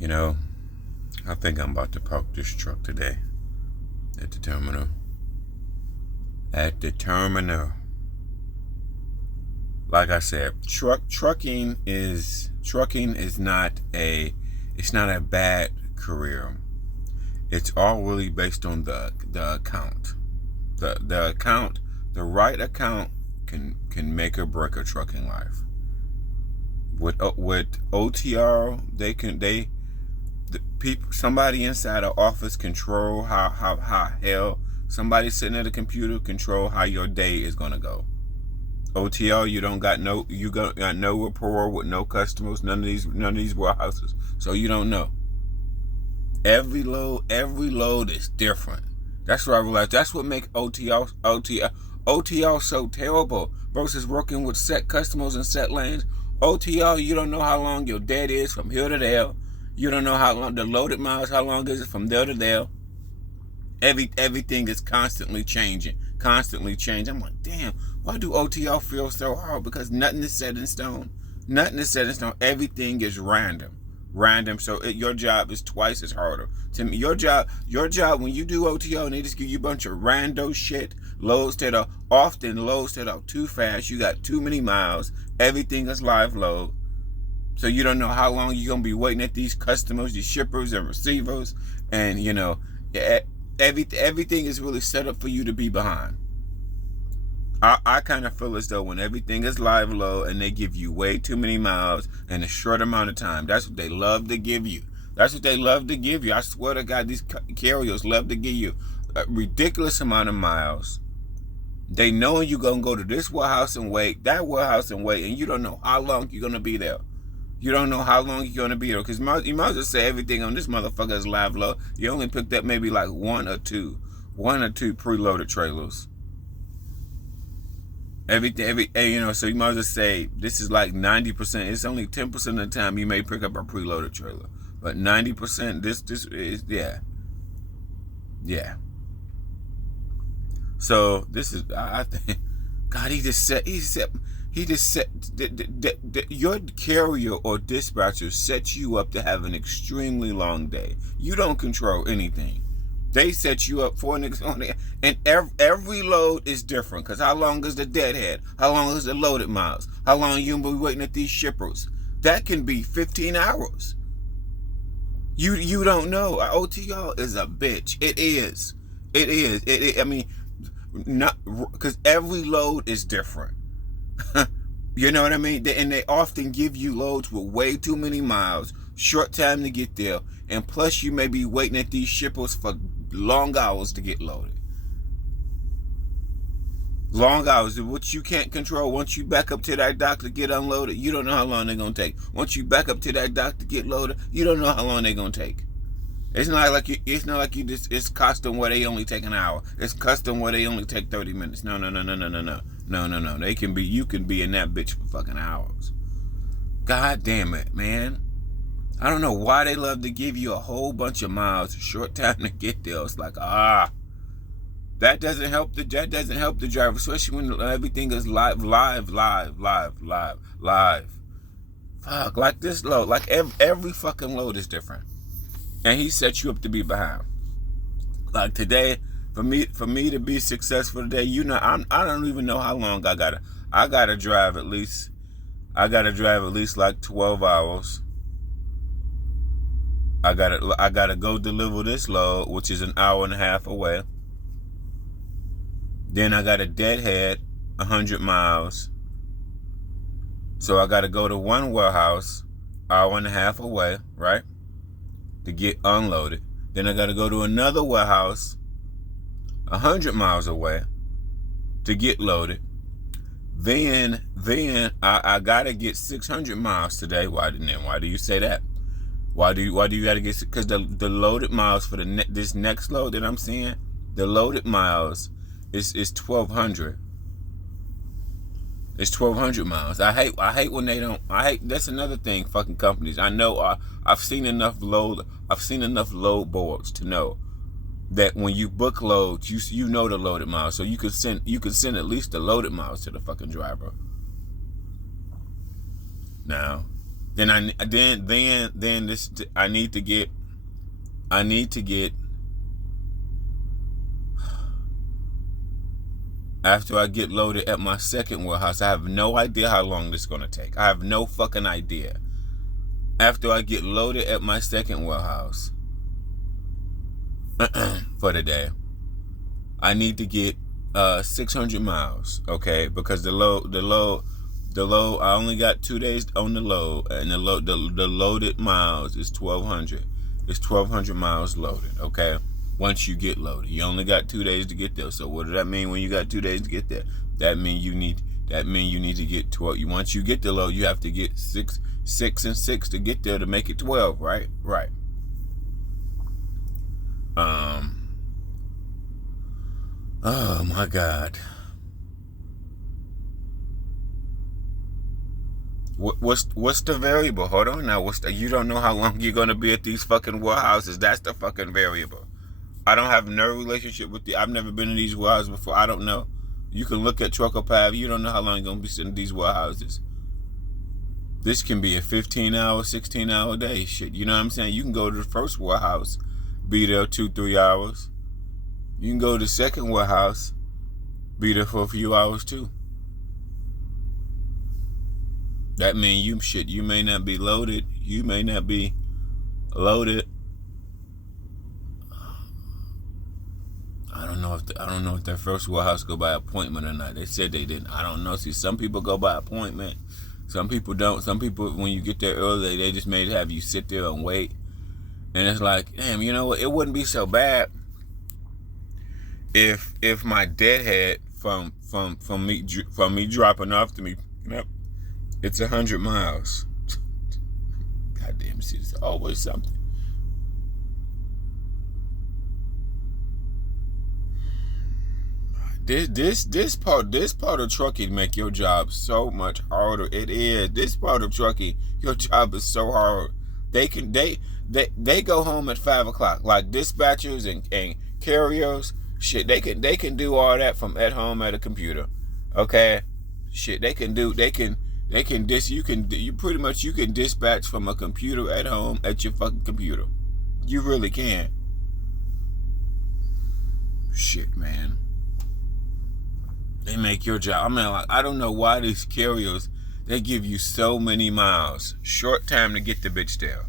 You know, I think I'm about to park this truck today at the terminal. At the terminal. Like I said, trucking is not a bad career. It's all really based on the account. The account, the right account can make or break a trucking life. With OTR, somebody inside an office control how somebody sitting at a computer control how your day is gonna go. OTR, you got no rapport with no customers, none of these warehouses, so you don't know. Every load is different. That's what I realized. That's what makes OTR so terrible versus working with set customers and set lanes. OTR, you don't know how long your dead is from here to there. You don't know how long the loaded miles, how long is it from there to there. Everything is constantly changing. I'm like, damn, why do OTR feel so hard? Because nothing is set in stone. Everything is random. So your job is twice as harder. To me, your job when you do OTO and they just give you a bunch of rando shit, loads that are too fast, you got too many miles, everything is live load. So you don't know how long you're going to be waiting at these customers, these shippers and receivers, and everything is really set up for you to be behind. I kind of feel as though when everything is live load and they give you way too many miles in a short amount of time, that's what they love to give you. I swear to God, these carriers love to give you a ridiculous amount of miles. They know you're going to go to this warehouse and wait, that warehouse and wait, and you don't know how long you're going to be there. Because you might as well say everything on this motherfucker is live load. You only picked up maybe like one or two preloaded trailers. So you might as well say this is like 90%. It's only 10% of the time you may pick up a preloaded trailer, but 90% this is yeah. So this is, I think, God, he just said your carrier or dispatcher sets you up to have an extremely long day. You don't control anything. They set you up for and every load is different. Because how long is the deadhead? How long is the loaded miles? How long you be waiting at these shippers? That can be 15 hours. You don't know. OTR is a bitch. It is. I mean, not because every load is different. You know what I mean? And they often give you loads with way too many miles, short time to get there, and plus you may be waiting at these shippers for long hours to get loaded. Long hours, which you can't control. Once you back up to that dock to get unloaded, you don't know how long they're going to take. Once you back up to that dock to get loaded, you don't know how long they're going to take. It's not like it's custom where they only take an hour. It's custom where they only take 30 minutes. No. You can be in that bitch for fucking hours. God damn it, man. I don't know why they love to give you a whole bunch of miles, a short time to get there. It's like, that doesn't help the driver, especially when everything is live. Fuck, like this load, like every fucking load is different. And he sets you up to be behind. Like today, for me to be successful today, I don't even know how long I gotta drive at least like 12 hours. I gotta go deliver this load, which is an hour and a half away. Then I got a deadhead 100 miles. So I gotta go to one warehouse, hour and a half away, right? To get unloaded. Then I gotta go to another warehouse 100 miles away to get loaded. Then I gotta get 600 miles today. Why do you say that? Why do you gotta get? Because the loaded miles for this next load that I'm seeing, the loaded miles is 1,200. It's 1,200 miles. I hate when they don't. That's another thing. Fucking companies. I know. I've seen enough load boards to know that when you book loads, you know the loaded miles, so you could send at least the loaded miles to the fucking driver. Now, I need to get after I get loaded at my second warehouse. I have no idea how long this is gonna take. I have no fucking idea. After I get loaded at my second warehouse for the day, I need to get 600 miles, okay? Because the load, I only got 2 days on the load, and the loaded miles is 1,200. It's 1,200 miles loaded, okay? Once you get loaded, you only got 2 days to get there. So what does that mean when you got 2 days to get there? That means you need to get 12. Once you get the load, you have to get 6 and 6 to get there to make it 12, right? Right. Oh my God. What's the variable? Hold on now. You don't know how long you're gonna be at these fucking warehouses. That's the fucking variable. I don't have no relationship with I've never been in these warehouses before. I don't know. You can look at Trucker Path. You don't know how long you're gonna be sitting in these warehouses. This can be a 15-hour, 16-hour day. Shit, you know what I'm saying? You can go to the first warehouse, be there 2-3 hours. You can go to the second warehouse, be there for a few hours too. That means you may not be loaded. You may not be loaded. I don't know if their first warehouse go by appointment or not. They said they didn't. I don't know. See, some people go by appointment. Some people don't. Some people, when you get there early, they just may have you sit there and wait. And it's like, damn, you know what? It wouldn't be so bad if my deadhead from me dropping off to me, you know, it's 100 miles. God damn, see, there's always something. This part of trucking make your job so much harder. It is. This part of trucking, your job is so hard. They go home at 5 o'clock. Like dispatchers and carriers, shit. They can do all that from at home at a computer. Okay, shit. You can dispatch from a computer at home at your fucking computer. You really can. Shit, man. They make your job. I mean, like, I don't know why these carriers, they give you so many miles, short time to get the bitch there.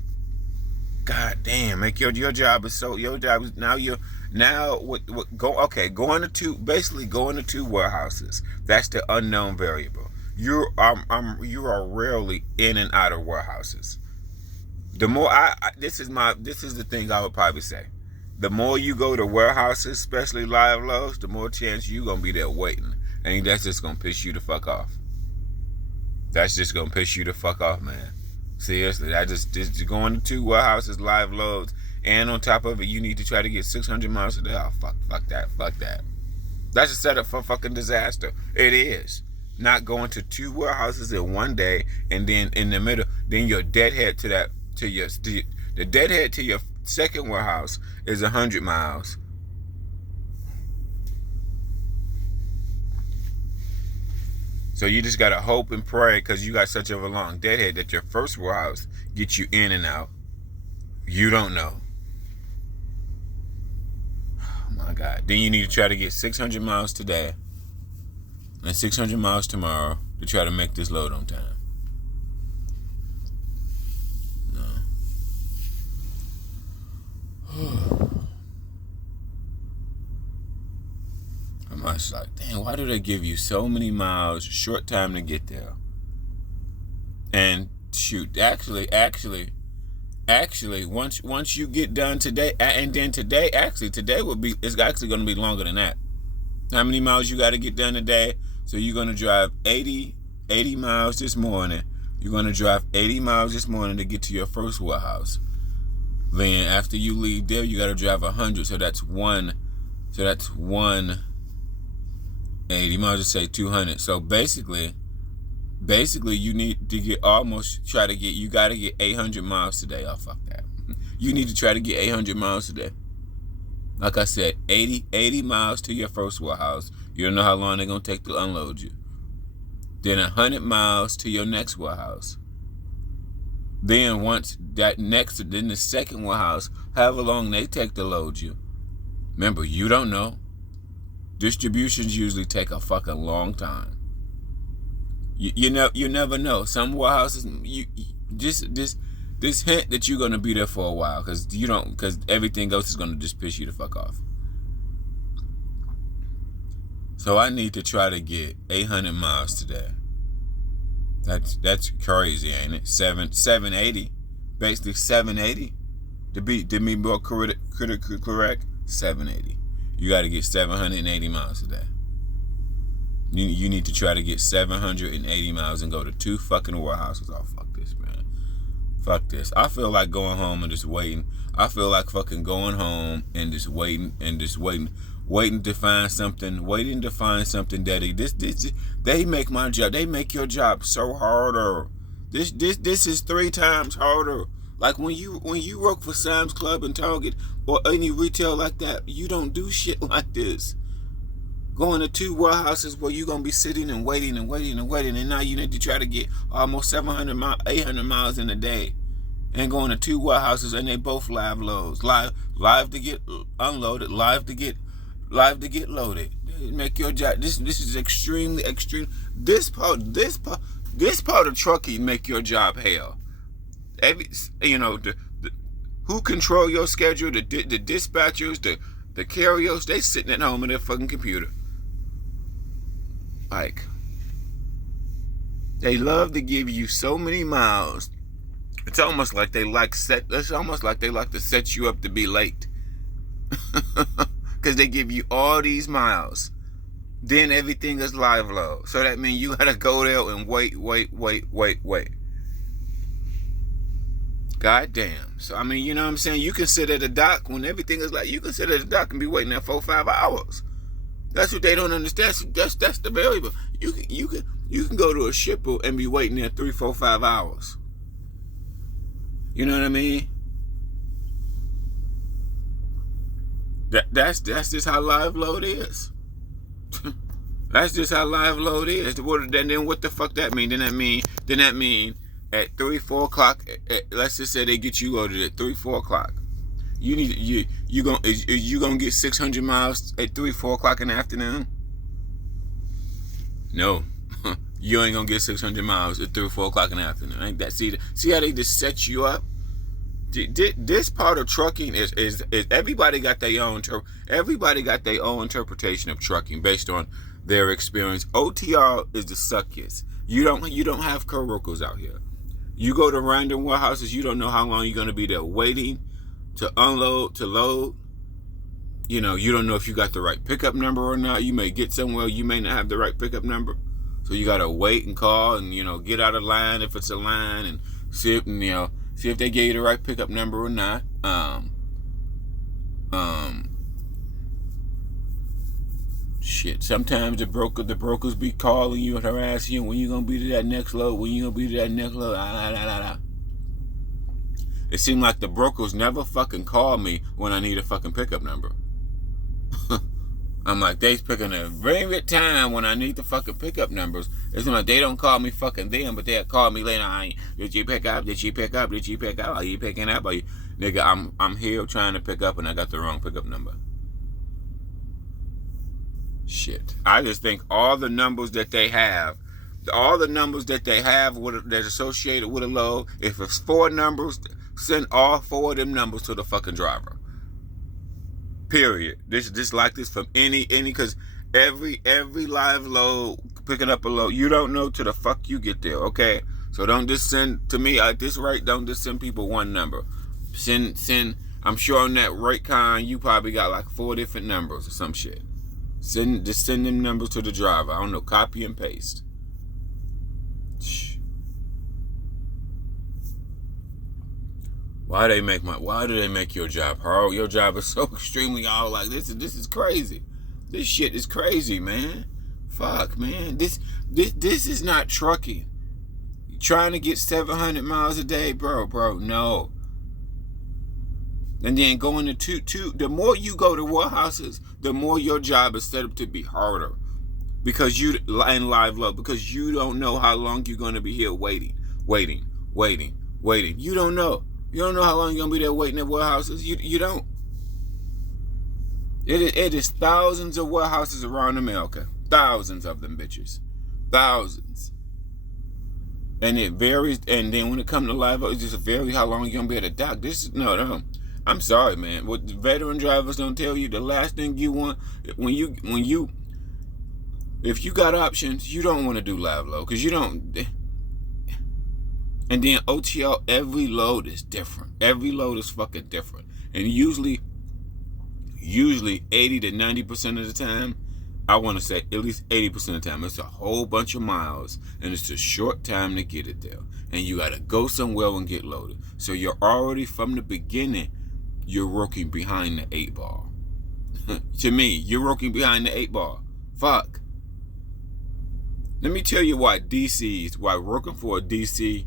God damn, make your job is going to 2 warehouses. That's the unknown variable. You are rarely in and out of warehouses. The more this is the thing I would probably say. The more you go to warehouses, especially live loads, the more chance you gonna be there waiting. And that's just gonna piss you the fuck off. That's just gonna piss you the fuck off, man. Seriously, just going to 2 warehouses, live loads, and on top of it, you need to try to get 600 miles a day. Oh, fuck that. That's a setup for fucking disaster. It is. Not going to 2 warehouses in one day, and then in the middle, then your deadhead the deadhead to your second warehouse is 100 miles. So you just gotta hope and pray, because you got such of a long deadhead, that your first warehouse gets you in and out. You don't know. Oh my God. Then you need to try to get 600 miles today and 600 miles tomorrow to try to make this load on time. I'm just like, damn, why do they give you so many miles, short time to get there? And shoot, actually, once you get done today, and then today it's actually going to be longer than that. How many miles you got to get done today? So you're going to drive 80 miles this morning. You're going to drive 80 miles this morning to get to your first warehouse. Then after you leave there, you got to drive 100. So that's 180 miles, just say 200. So basically you need to you got to get 800 miles today. Oh, fuck that. You need to try to get 800 miles today. Like I said, 80 miles to your first warehouse. You don't know how long they're going to take to unload you. Then 100 miles to your next warehouse. Then once that next, then the second warehouse, however long they take to load you. Remember, you don't know. Distributions usually take a fucking long time. You never know. Some warehouses, this hint that you're gonna be there for a while, because everything else is gonna just piss you the fuck off. So I need to try to get 800 miles today. That's crazy, ain't it? 780, basically 780. To be more critically correct, 780. You got to get 780 miles today. You need to try to get 780 miles and go to 2 fucking warehouses. Oh, fuck this, man. Fuck this. I feel like going home and just waiting. I feel like fucking going home and just waiting to find something. Waiting to find something that they make my job. They make your job so harder. This is 3 times harder. Like when you work for Sam's Club and Target or any retail like that, you don't do shit like this. Going to 2 warehouses where you're gonna be sitting and waiting, and now you need to try to get almost 800 miles in a day, and going to 2 warehouses and they both live loads, live to get unloaded, live to get loaded. Make your job. This is extremely extreme. This part of trucking make your job hell. Who control your schedule? The dispatchers, the carriers, they sitting at home on their fucking computer. Like, they love to give you so many miles. It's almost like they like to set you up to be late. Because they give you all these miles. Then everything is live load. So that means you gotta go there and wait. God damn. So I mean, you know what I'm saying? You can sit at a dock when everything is like, you can sit at a dock and be waiting there 4 or 5 hours. That's what they don't understand. That's the variable. You can go to a shipper and be waiting there 3, 4, 5 hours. You know what I mean? That's just how live load is. That's just how live load is. Then what the fuck that mean? Then that mean at 3, 4 o'clock. Let's just say they get you loaded at 3, 4 o'clock. You gonna get 600 miles at 3, 4 o'clock in the afternoon? No, you ain't gonna get 600 miles at 3, 4 o'clock in the afternoon. Ain't that see how they just set you up? This part of trucking is everybody got their own interpretation of trucking based on their experience. OTR is the suckiest. You don't have co-workers out here. You go to random warehouses, you don't know how long you're gonna be there waiting to unload, to load. You don't know if you got the right pickup number or not. You may get somewhere, you may not have the right pickup number. So you gotta wait and call and get out of line if it's a line and see if they gave you the right pickup number or not. Shit. Sometimes the brokers be calling you and harassing you. When you gonna be to that next load? When you gonna be to that next load? It seemed like the brokers never fucking call me when I need a fucking pickup number. I'm like, they picking a very good time when I need the fucking pickup numbers. It's like they don't call me fucking then, but they'll call me later. Did you pick up? Did you pick up? Did you pick up? Are you picking up? Nigga, I'm here trying to pick up and I got the wrong pickup number. Shit. I just think all the numbers that they have that's associated with a load, if it's 4 numbers, send all 4 of them numbers to the fucking driver. Period. This like this from any because every live load, picking up a load, you don't know till the fuck you get there, okay? So don't just send to me at this rate, don't just send people one number. Send I'm sure on that Raycon you probably got like 4 different numbers or some shit. Just send them numbers to the driver. I don't know, copy and paste. Why do they make your job hard? Your job is so extremely hard. Like this is crazy. This shit is crazy, man. Fuck, man. This is not trucking. You trying to get 700 miles a day, bro, no. And then going to two. The more you go to warehouses, the more your job is set up to be harder. Because you in live load, because you don't know how long you're going to be here waiting. waiting. You don't know. You don't know how long you're gonna be there waiting at warehouses. You don't. It is thousands of warehouses around America. Thousands of them bitches. Thousands. And it varies. And then when it comes to live, it just varies how long you're gonna be at a dock. This is no. I'm sorry, man. What the veteran drivers don't tell you, the last thing you want if you got options, you don't want to do live load because you don't. And then OTL, every load is different. Every load is fucking different. And usually 80 to 90% of the time, I want to say at least 80% of the time, it's a whole bunch of miles and it's a short time to get it there. And you got to go somewhere and get loaded. So you're already from the beginning, you're working behind the 8 ball. To me, you're working behind the 8 ball. Fuck. Let me tell you why working for a DC,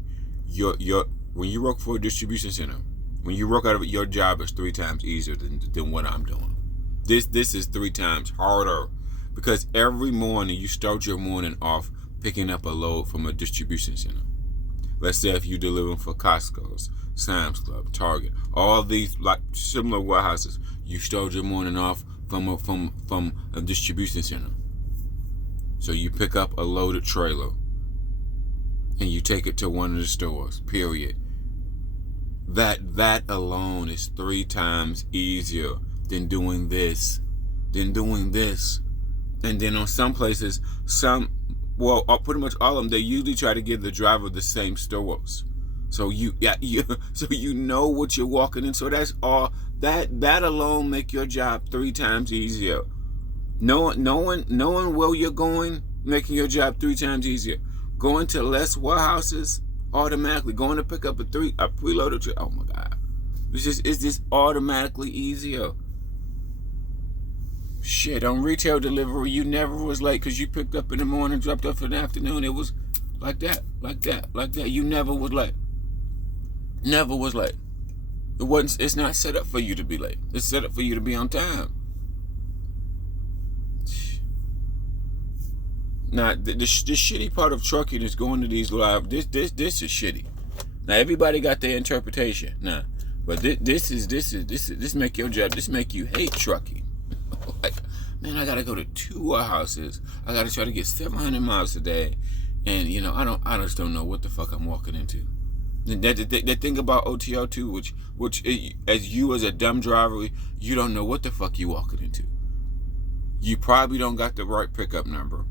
when you work for a distribution center, when you work out of it, your job is 3 times easier than what I'm doing. This is 3 times harder because every morning you start your morning off picking up a load from a distribution center. Let's say if you're delivering for Costco's, Sam's Club, Target, all these like similar warehouses, you start your morning off from a distribution center. So you pick up a loaded trailer and you take it to one of the stores, period. That alone is 3 times easier than doing this. And then on some places, pretty much all of them, they usually try to give the driver the same stores. So so you know what you're walking in. So that's all. That alone make your job 3 times easier. Knowing where you're going, making your job 3 times easier. Going to less warehouses, automatically going to pick up a preloaded trip. Oh my God, it's just automatically easier. Shit, on retail delivery, you never was late because you picked up in the morning, dropped off in the afternoon. It was like that. You never was late. Never was late. It's not set up for you to be late. It's set up for you to be on time. Now, the shitty part of trucking is going to these live. This is shitty. Now, everybody got their interpretation. Nah, but this make your job. This make you hate trucking. Like, man, I gotta go to 2 warehouses. I gotta try to get 700 miles a day, and I just don't know what the fuck I'm walking into. The thing about OTL too, which as you as a dumb driver, you don't know what the fuck you walking into. You probably don't got the right pickup number.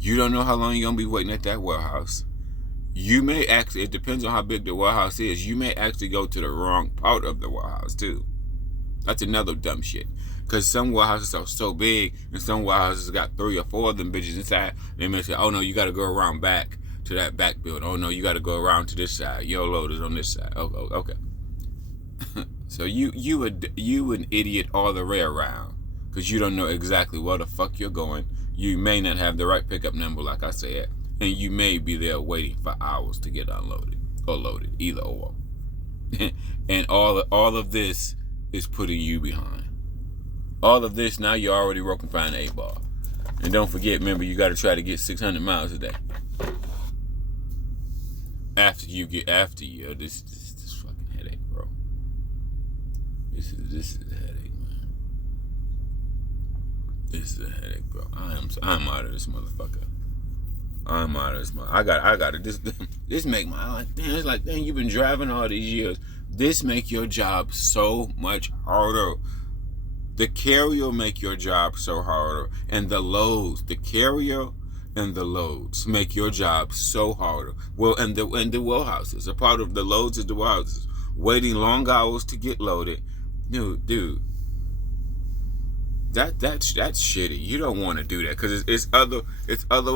You don't know how long you're gonna be waiting at that warehouse. You may actually, it depends on how big the warehouse is, you may actually go to the wrong part of the warehouse too. That's another dumb shit. Because some warehouses are so big, and some warehouses got 3 or 4 of them bitches inside. They may say, oh no, you gotta go around back to that back building. Oh no, you gotta go around to this side. Your load is on this side. Oh, okay. So you an idiot all the way around. Because you don't know exactly where the fuck you're going. You may not have the right pickup number, like I said, and you may be there waiting for hours to get unloaded or loaded, either or. And all of this is putting you behind. All of this, now you're already working behind the 8 ball. And don't forget, remember, you got to try to get 600 miles a day. After you this fucking headache, bro. This is a headache, man. This is a headache, bro. I'm out of this motherfucker. I'm out of this motherfucker. I got it. This make my life. Damn, it's like, damn, you've been driving all these years. This make your job so much harder. The carrier make your job so harder, and the loads, the carrier and the loads make your job so harder. Well, and the warehouses, a part of the loads is the warehouses, waiting long hours to get loaded. Dude, that's shitty. You don't want to do that because it's other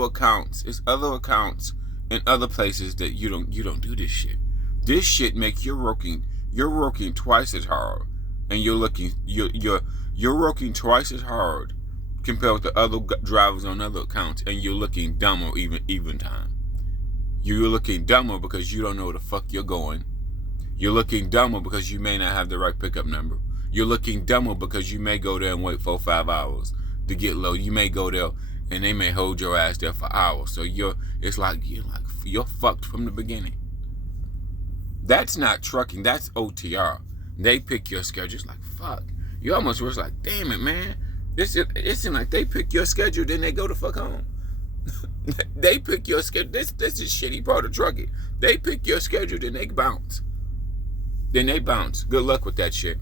accounts and other places that you don't do this shit. This shit make you're working twice as hard, and you're working twice as hard compared with the other drivers on other accounts, and you're looking dumber even time. You're looking dumber because you don't know where the fuck you're going. You're looking dumber because you may not have the right pickup number. You're looking dumber because you may go there and wait 4 or 5 hours to get loaded. You may go there and they may hold your ass there for hours. So you're fucked from the beginning. That's not trucking. That's OTR. They pick your schedule. It's like, fuck. You almost was like, damn it, man. It seems like they pick your schedule, then they go the fuck home. They pick your schedule. This is shitty part of trucking. They pick your schedule, then they bounce. Good luck with that shit.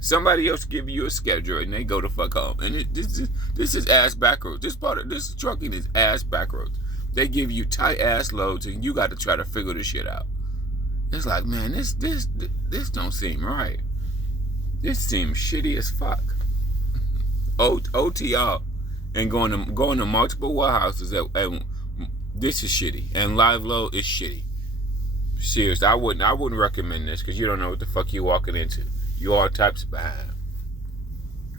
Somebody else give you a schedule and they go the fuck home. And this is ass backwards. This trucking is ass backwards. They give you tight ass loads and you got to try to figure this shit out. It's like, man, this don't seem right. This seems shitty as fuck. OTR and going to multiple warehouses. This is shitty. And live load is shitty. Serious, I wouldn't recommend this because you don't know what the fuck you're walking into. You all types of bad.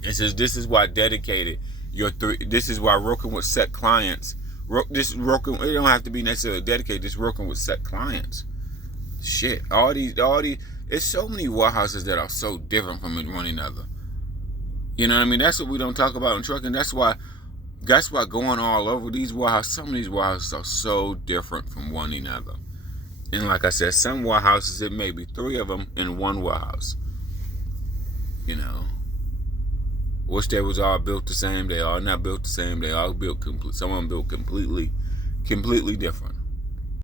This is why dedicated this is why working with set clients. It don't have to be necessarily dedicated. Just working with set clients. Shit, all these. There's so many warehouses that are so different from one another. You know what I mean? That's what we don't talk about in trucking. That's why going all over these warehouses. Some of these warehouses are so different from one another. And like I said, some warehouses, it may be 3 of them in one warehouse. You know, wish they was all built the same. They are not built the same. They all built some of them built completely different.